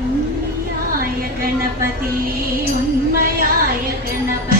உண்மையாய கணபதி உண்மையாய கணபதி.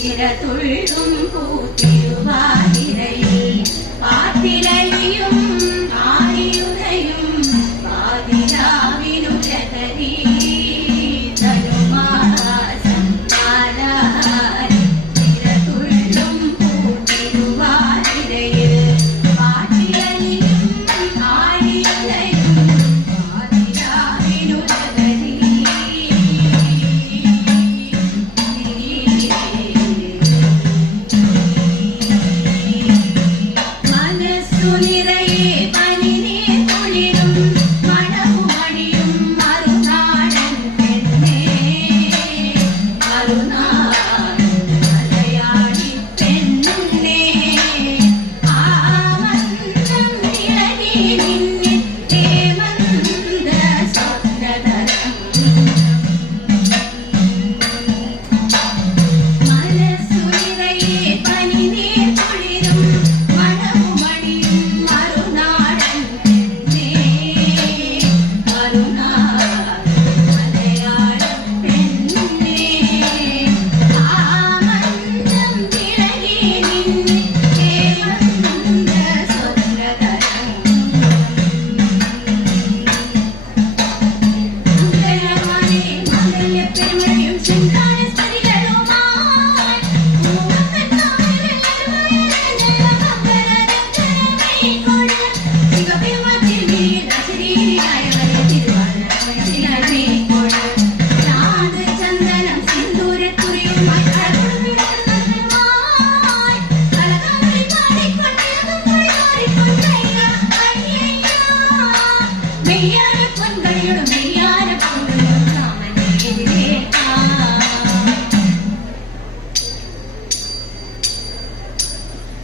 തിരതുള്ളും പൂത്തിരുവാതിരയിൽ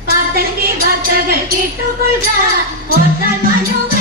பார்த்தல் கேட்டுக்கொள்க ஒருத்தர் மனோ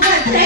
Juventude!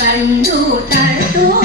ಕಂಡು ತಟ್ಟುವ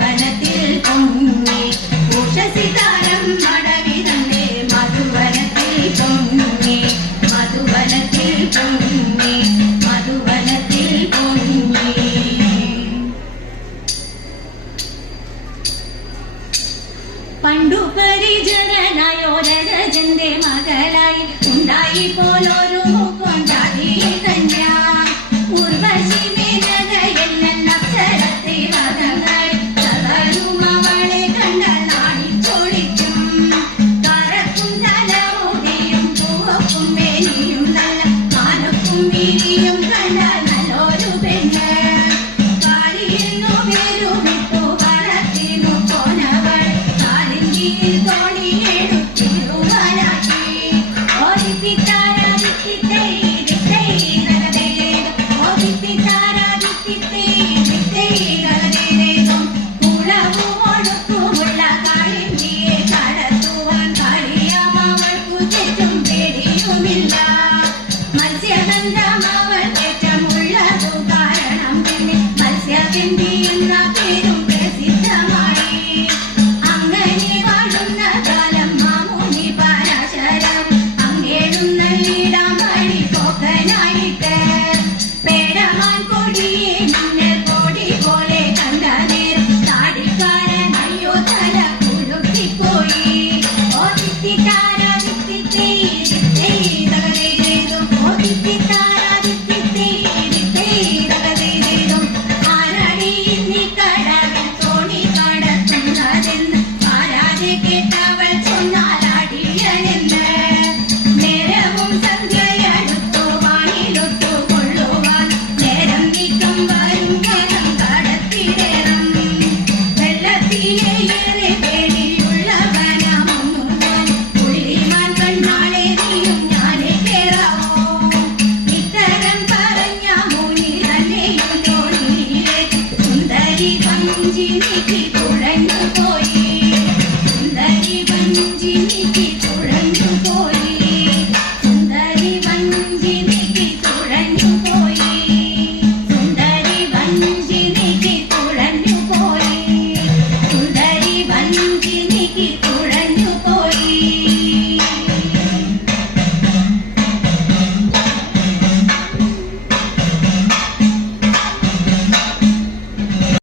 മധുവനത്തിൽ പൊങ്ങി ഉഷസിതാരം